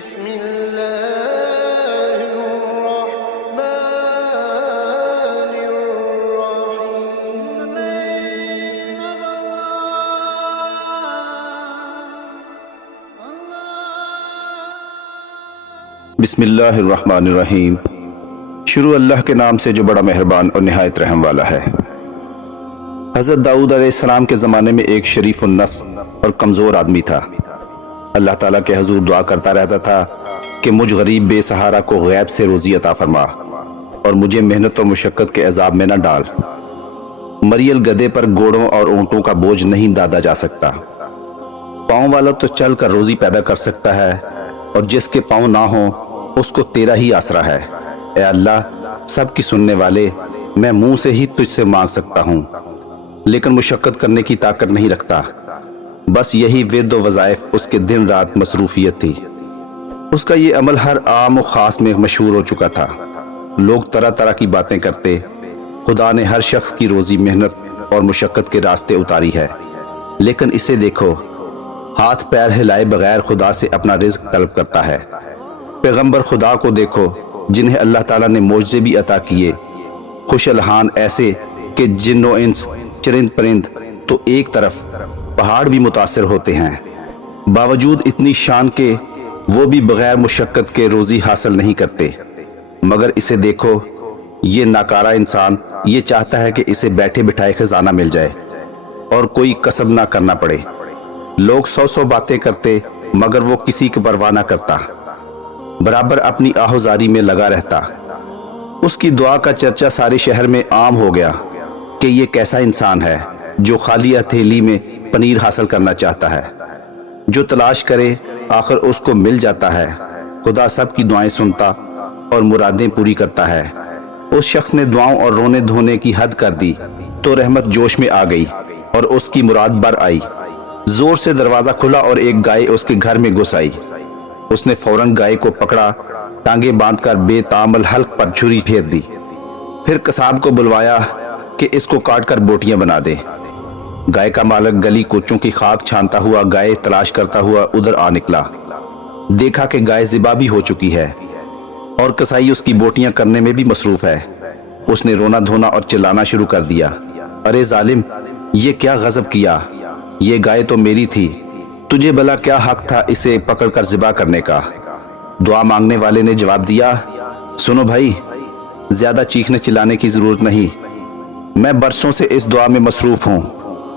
بسم الله الرحمن الرحيم بسم اللہ الرحمن الرحیم۔ شروع اللہ کے نام سے جو بڑا مہربان اور نہایت رحم والا ہے۔ حضرت داؤد علیہ السلام کے زمانے میں ایک شریف النفس اور کمزور آدمی تھا۔ اللہ تعالیٰ کے حضور دعا کرتا رہتا تھا کہ مجھ غریب بے سہارا کو غیب سے روزی عطا فرما اور مجھے محنت اور مشقت کے عذاب میں نہ ڈال۔ مریل گدھے پر گھوڑوں اور اونٹوں کا بوجھ نہیں دادا جا سکتا۔ پاؤں والا تو چل کر روزی پیدا کر سکتا ہے، اور جس کے پاؤں نہ ہوں اس کو تیرا ہی آسرا ہے۔ اے اللہ سب کی سننے والے، میں منہ سے ہی تجھ سے مانگ سکتا ہوں، لیکن مشقت کرنے کی طاقت نہیں رکھتا۔ بس یہی ورد و وظائف اس کے دن رات مصروفیت تھی۔ اس کا یہ عمل ہر عام و خاص میں مشہور ہو چکا تھا۔ لوگ طرح طرح کی باتیں کرتے۔ خدا نے ہر شخص کی روزی محنت اور مشقت کے راستے اتاری ہے، لیکن اسے دیکھو، ہاتھ پیر ہلائے بغیر خدا سے اپنا رزق طلب کرتا ہے۔ پیغمبر خدا کو دیکھو جنہیں اللہ تعالیٰ نے معجزے بھی عطا کیے، خوش الحان ایسے کہ جن و انس، چرند پرند تو ایک طرف، پہاڑ بھی متاثر ہوتے ہیں۔ باوجود اتنی شان کے وہ بھی بغیر مشقت کے روزی حاصل نہیں کرتے۔ مگر اسے دیکھو، یہ ناکارہ انسان یہ چاہتا ہے کہ اسے بیٹھے بٹھائے خزانہ مل جائے اور کوئی کسب نہ کرنا پڑے۔ لوگ سو سو باتیں کرتے مگر وہ کسی کی پرواہ نہ کرتا، برابر اپنی آہوزاری میں لگا رہتا۔ اس کی دعا کا چرچا سارے شہر میں عام ہو گیا کہ یہ کیسا انسان ہے جو خالی ہتھیلی میں پنیر حاصل کرنا چاہتا ہے۔ جو تلاش کرے آخر اس کو مل جاتا ہے۔ خدا سب کی دعائیں سنتا اور مرادیں پوری کرتا ہے۔ اس شخص نے دعاؤں اور رونے دھونے کی حد کر دی تو رحمت جوش میں آ گئی اور اس کی مراد بر آئی۔ زور سے دروازہ کھلا اور ایک گائے اس کے گھر میں گھس آئی۔ اس نے فوراً گائے کو پکڑا، ٹانگیں باندھ کر بے تامل حلق پر چھری پھیر دی۔ پھر قصاب کو بلوایا کہ اس کو کاٹ کر بوٹیاں بنا دے۔ گائے کا مالک گلی کوچوں کی خاک چھانتا ہوا گائے تلاش کرتا ہوا ادھر آ نکلا۔ دیکھا کہ گائے ذبح بھی ہو چکی ہے اور کسائی اس کی بوٹیاں کرنے میں بھی مصروف ہے۔ اس نے رونا دھونا اور چلانا شروع کر دیا، ارے ظالم، یہ کیا غضب کیا؟ یہ گائے تو میری تھی، تجھے بھلا کیا حق تھا اسے پکڑ کر ذبح کرنے کا؟ دعا مانگنے والے نے جواب دیا، سنو بھائی، زیادہ چیخنے چلانے کی ضرورت نہیں۔ میں برسوں سے اس دعا میں مصروف ہوں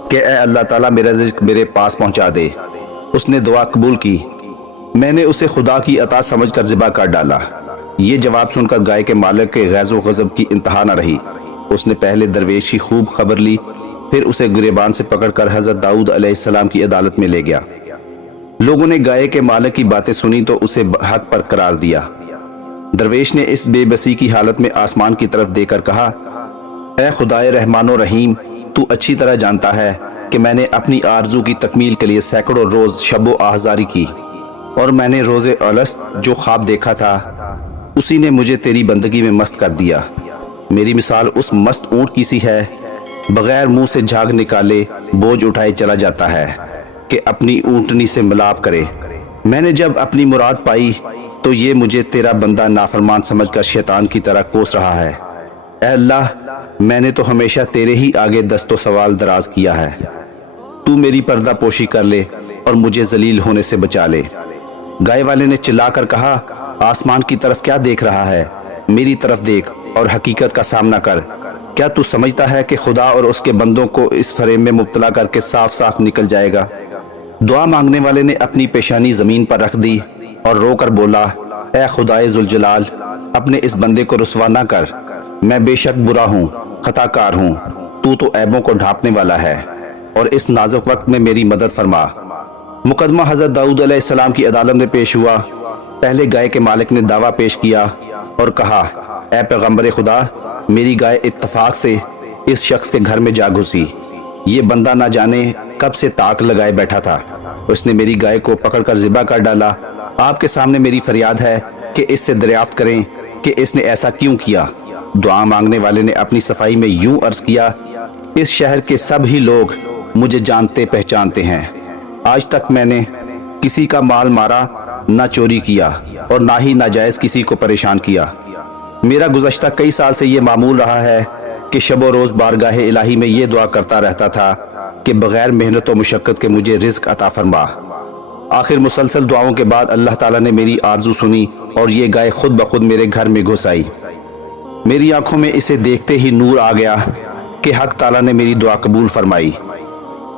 کہ اے اللہ تعالیٰ میرا رزق میرے پاس پہنچا دے۔ اس نے دعا قبول کی۔ میں نے اسے خدا کی عطا سمجھ کر ذبح کر ڈالا۔ یہ جواب سن کر گائے کے مالک کے غیظ و غضب کی انتہا نہ رہی۔ اس نے پہلے درویش کی خوب خبر لی، پھر اسے گریبان سے پکڑ کر حضرت داؤد علیہ السلام کی عدالت میں لے گیا۔ لوگوں نے گائے کے مالک کی باتیں سنی تو اسے حق پر قرار دیا۔ درویش نے اس بے بسی کی حالت میں آسمان کی طرف دیکھ کر کہا، اے خدائے رحمان و رحیم، تو اچھی طرح جانتا ہے کہ میں نے اپنی آرزو کی تکمیل کے لیے سینکڑوں روز شب و آہذاری کی، اور میں نے روز الست جو خواب دیکھا تھا اسی نے مجھے تیری بندگی میں مست کر دیا۔ میری مثال اس مست اونٹ کی سی ہے، بغیر منہ سے جھاگ نکالے بوجھ اٹھائے چلا جاتا ہے کہ اپنی اونٹنی سے ملاب کرے۔ میں نے جب اپنی مراد پائی تو یہ مجھے تیرا بندہ نافرمان سمجھ کر شیطان کی طرح کوس رہا ہے۔ اے اللہ، میں نے تو ہمیشہ تیرے ہی آگے دست و سوال دراز کیا ہے، تو میری پردہ پوشی کر لے اور مجھے ذلیل ہونے سے بچا لے۔ گائے والے نے چلا کر کہا، آسمان کی طرف کیا دیکھ رہا ہے؟ میری طرف دیکھ اور حقیقت کا سامنا کر۔ کیا تو سمجھتا ہے کہ خدا اور اس کے بندوں کو اس فریب میں مبتلا کر کے صاف صاف نکل جائے گا؟ دعا مانگنے والے نے اپنی پیشانی زمین پر رکھ دی اور رو کر بولا، اے خدائے ذوالجلال، اپنے اس بندے کو رسوا نہ کر۔ میں بے شک برا ہوں، خطا کار ہوں، تو عیبوں کو ڈھانپنے والا ہے، اور اس نازک وقت میں میری مدد فرما۔ مقدمہ حضرت داؤد علیہ السلام کی عدالت میں پیش ہوا۔ پہلے گائے کے مالک نے دعویٰ پیش کیا اور کہا، اے پیغمبر خدا، میری گائے اتفاق سے اس شخص کے گھر میں جا گھسی۔ یہ بندہ نہ جانے کب سے تاک لگائے بیٹھا تھا، اس نے میری گائے کو پکڑ کر ذبح کر ڈالا۔ آپ کے سامنے میری فریاد ہے کہ اس سے دریافت کریں کہ اس نے ایسا کیوں کیا۔ دعا مانگنے والے نے اپنی صفائی میں یوں عرض کیا، اس شہر کے سب ہی لوگ مجھے جانتے پہچانتے ہیں۔ آج تک میں نے کسی کا مال مارا نہ چوری کیا اور نہ ہی ناجائز کسی کو پریشان کیا۔ میرا گزشتہ کئی سال سے یہ معمول رہا ہے کہ شب و روز بارگاہ الہی میں یہ دعا کرتا رہتا تھا کہ بغیر محنت و مشقت کے مجھے رزق عطا فرما۔ آخر مسلسل دعاؤں کے بعد اللہ تعالیٰ نے میری آرزو سنی اور یہ گائے خود بخود میرے گھر میں گھس آئی۔ میری آنکھوں میں اسے دیکھتے ہی نور آ گیا کہ حق تعالیٰ نے میری دعا قبول فرمائی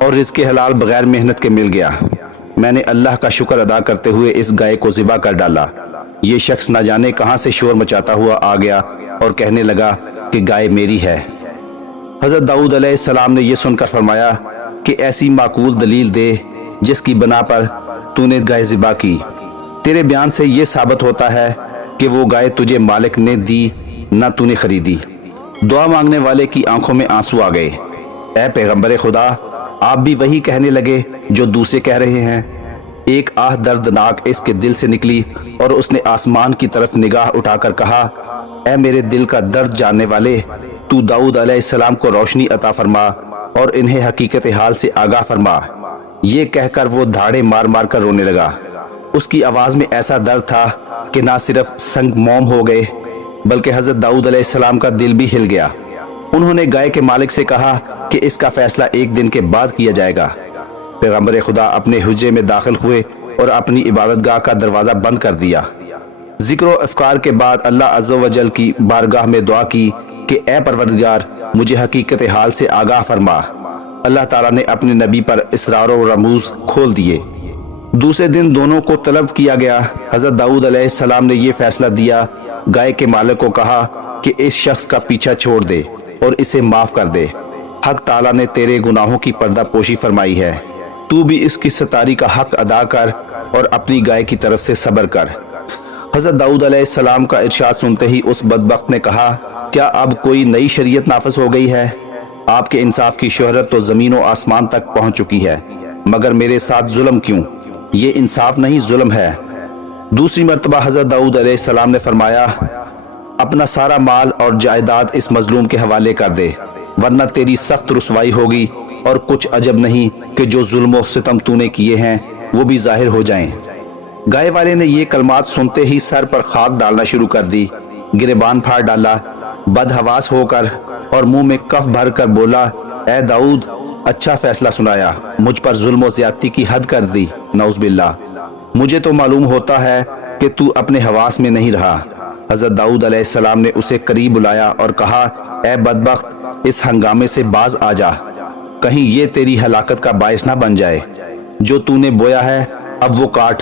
اور رزق حلال بغیر محنت کے مل گیا۔ میں نے اللہ کا شکر ادا کرتے ہوئے اس گائے کو ذبح کر ڈالا۔ یہ شخص نہ جانے کہاں سے شور مچاتا ہوا آ گیا اور کہنے لگا کہ گائے میری ہے۔ حضرت داؤد علیہ السلام نے یہ سن کر فرمایا کہ ایسی معقول دلیل دے جس کی بنا پر تو نے گائے ذبح کی۔ تیرے بیان سے یہ ثابت ہوتا ہے کہ وہ گائے تجھے مالک نے دی نہ تو نے خریدی۔ دعا مانگنے والے کی آنکھوں میں آنسو آ گئے۔ اے پیغمبر خدا، آپ بھی وہی کہنے لگے جو دوسرے کہہ رہے ہیں؟ ایک آہ دردناک اس کے دل سے نکلی اور اس نے آسمان کی طرف نگاہ اٹھا کر کہا، اے میرے دل کا درد جاننے والے، تو داؤد علیہ السلام کو روشنی عطا فرما اور انہیں حقیقت حال سے آگاہ فرما۔ یہ کہہ کر وہ دھاڑے مار مار کر رونے لگا۔ اس کی آواز میں ایسا درد تھا کہ نہ صرف سنگ موم ہو گئے بلکہ حضرت داؤد علیہ السلام کا دل بھی ہل گیا۔ انہوں نے گائے کے مالک سے کہا کہ اس کا فیصلہ ایک دن کے بعد کیا جائے گا۔ پیغمبر خدا اپنے حجرے میں داخل ہوئے اور اپنی عبادت گاہ کا دروازہ بند کر دیا۔ ذکر و افکار کے بعد اللہ عز و جل کی بارگاہ میں دعا کی کہ اے پروردگار، مجھے حقیقت حال سے آگاہ فرما۔ اللہ تعالیٰ نے اپنے نبی پر اسرار و رموز کھول دیے۔ دوسرے دن دونوں کو طلب کیا گیا۔ حضرت داؤد علیہ السلام نے یہ فیصلہ دیا، گائے کے مالک کو کہا کہ اس شخص کا پیچھا چھوڑ دے اور اسے معاف کر دے۔ حق تعالیٰ نے تیرے گناہوں کی پردہ پوشی فرمائی ہے، تو بھی اس کی ستاری کا حق ادا کر اور اپنی گائے کی طرف سے صبر کر۔ حضرت داؤد علیہ السلام کا ارشاد سنتے ہی اس بدبخت نے کہا، کیا اب کوئی نئی شریعت نافذ ہو گئی ہے؟ آپ کے انصاف کی شہرت تو زمین و آسمان تک پہنچ چکی ہے، مگر میرے ساتھ ظلم کیوں؟ یہ انصاف نہیں ظلم ہے۔ دوسری مرتبہ حضرت داؤد علیہ السلام نے فرمایا، اپنا سارا مال اور جائیداد اس مظلوم کے حوالے کر دے، ورنہ تیری سخت رسوائی ہوگی، اور کچھ عجب نہیں کہ جو ظلم و ستم تو نے کیے ہیں وہ بھی ظاہر ہو جائیں۔ گائے والے نے یہ کلمات سنتے ہی سر پر خاک ڈالنا شروع کر دی، گریبان پھاڑ ڈالا، بدحواس ہو کر اور منہ میں کف بھر کر بولا، اے داؤد، اچھا فیصلہ سنایا، مجھ پر ظلم و زیادتی کی حد کر دی، نعوذ باللہ۔ مجھے تو معلوم ہوتا ہے کہ تو اپنے حواس میں نہیں رہا۔ حضرت داؤد علیہ السلام نے اسے قریب بلایا اور کہا، اے بدبخت، اس ہنگامے سے باز آ جا، کہیں یہ تیری ہلاکت کا باعث نہ بن جائے۔ جو تو نے بویا ہے اب وہ کاٹ۔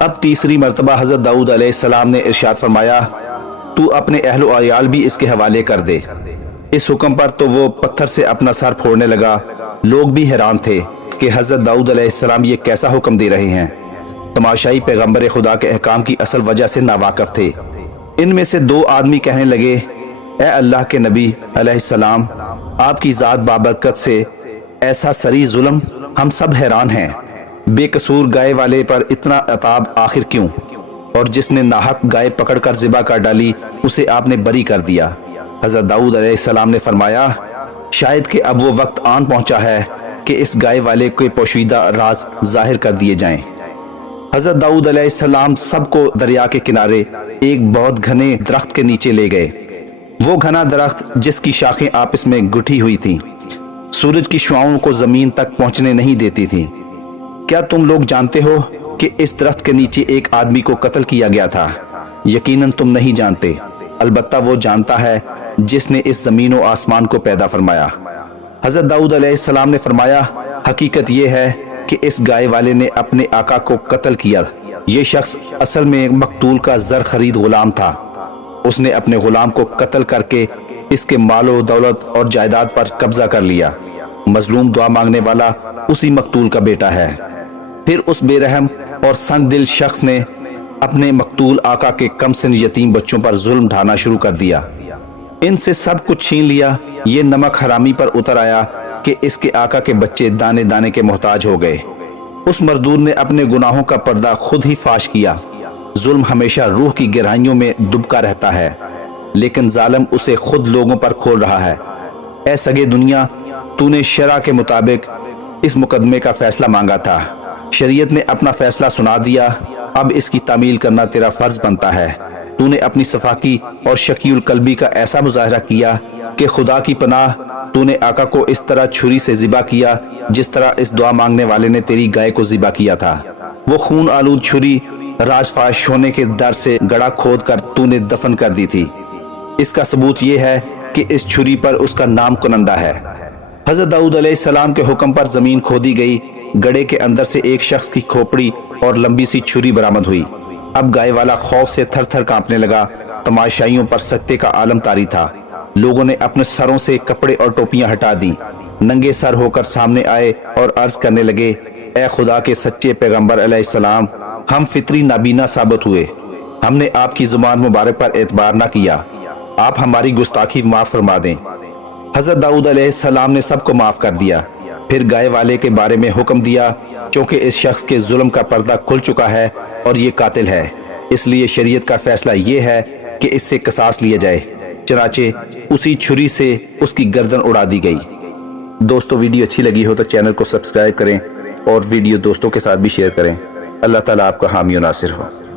اب تیسری مرتبہ حضرت داؤد علیہ السلام نے ارشاد فرمایا، تو اپنے اہل و عیال بھی اس کے حوالے کر دے۔ اس حکم پر تو وہ پتھر سے اپنا سر پھوڑنے لگا۔ لوگ بھی حیران تھے کہ حضرت داؤد علیہ السلام یہ کیسا حکم دے رہے ہیں۔ تماشائی پیغمبر خدا کے احکام کی اصل وجہ سے ناواقف تھے۔ ان میں سے دو آدمی کہنے لگے، اے اللہ کے نبی علیہ السلام، آپ کی ذات بابرکت سے ایسا سری ظلم، ہم سب حیران ہیں۔ بے قصور گائے والے پر اتنا عتاب آخر کیوں؟ اور جس نے ناحق گائے پکڑ کر ذبح کر ڈالی اسے آپ نے بری کر دیا۔ حضرت داؤد علیہ السلام نے فرمایا، شاید کہ اب وہ وقت آن پہنچا ہے کہ اس گائے والے کے پوشیدہ راز ظاہر کر دیے جائیں۔ حضرت داؤد علیہ السلام سب کو دریا کے کنارے ایک بہت گھنے درخت کے نیچے لے گئے۔ وہ گھنا درخت جس کی شاخیں آپس میں گٹھی ہوئی تھیں، سورج کی شعاؤں کو زمین تک پہنچنے نہیں دیتی تھی۔ کیا تم لوگ جانتے ہو کہ اس درخت کے نیچے ایک آدمی کو قتل کیا گیا تھا؟ یقیناً تم نہیں جانتے، البتہ وہ جانتا ہے جس نے اس زمین و آسمان کو پیدا فرمایا۔ حضرت داؤد علیہ السلام نے فرمایا، حقیقت یہ ہے کہ اس گائے والے نے اپنے آقا کو قتل کیا۔ یہ شخص اصل میں مقتول کا زر خرید غلام تھا۔ اس نے اپنے غلام کو قتل کر کے اس کے مال و دولت اور جائیداد پر قبضہ کر لیا۔ مظلوم دعا مانگنے والا اسی مقتول کا بیٹا ہے۔ پھر اس بے رحم اور سنگ دل شخص نے اپنے مقتول آقا کے کم سن یتیم بچوں پر ظلم ڈھانا شروع کر دیا۔ ان سے سب کچھ چھین لیا۔ یہ نمک حرامی پر اتر آیا کہ اس کے آقا کے بچے دانے دانے کے محتاج ہو گئے۔ اس مردود نے اپنے گناہوں کا پردہ خود ہی فاش کیا۔ ظلم ہمیشہ روح کی گہرائیوں میں دبکا رہتا ہے، لیکن ظالم اسے خود لوگوں پر کھول رہا ہے۔ اے سگے دنیا، تو نے شرع کے مطابق اس مقدمے کا فیصلہ مانگا تھا، شریعت نے اپنا فیصلہ سنا دیا، اب اس کی تعمیل کرنا تیرا فرض بنتا ہے۔ تو نے اپنی صفاقی اور شکی القلبی کا ایسا مظاہرہ کیا کہ خدا کی پناہ تو نے آقا کو اس طرح چھری سے ذبح کیا جس طرح اس دعا مانگنے والے نے تیری گائے کو ذبح کیا تھا۔ وہ خون آلود چھری راج فاش ہونے کے ڈر سے گڑھا کھود کر تو نے دفن کر دی تھی۔ اس کا ثبوت یہ ہے کہ اس چھری پر اس کا نام کنندہ ہے۔ حضرت داؤد علیہ السلام کے حکم پر زمین کھودی گئی، گڑھے کے اندر سے ایک شخص کی کھوپڑی اور لمبی سی چھری برآمد ہوئی۔ اب گائے والا خوف سے تھر تھر کانپنے لگا۔ تماشائیوں پر سکتے کا عالم طاری تھا۔ لوگوں نے اپنے سروں سے کپڑے اور ٹوپیاں ہٹا دی، ننگے سر ہو کر سامنے آئے اور عرض کرنے لگے، اے خدا کے سچے پیغمبر علیہ السلام، ہم فطری نابینا ثابت ہوئے، ہم نے آپ کی زبان مبارک پر اعتبار نہ کیا، آپ ہماری گستاخی معاف فرما دیں۔ حضرت داؤد علیہ السلام نے سب کو معاف کر دیا، پھر گائے والے کے بارے میں حکم دیا، چونکہ اس شخص کے ظلم کا پردہ کھل چکا ہے اور یہ قاتل ہے، اس لیے شریعت کا فیصلہ یہ ہے کہ اس سے قصاص لیا جائے۔ چنانچہ اسی چھری سے اس کی گردن اڑا دی گئی۔ دوستو، ویڈیو اچھی لگی ہو تو چینل کو سبسکرائب کریں اور ویڈیو دوستوں کے ساتھ بھی شیئر کریں۔ اللہ تعالیٰ آپ کا حامی و ناصر ہو۔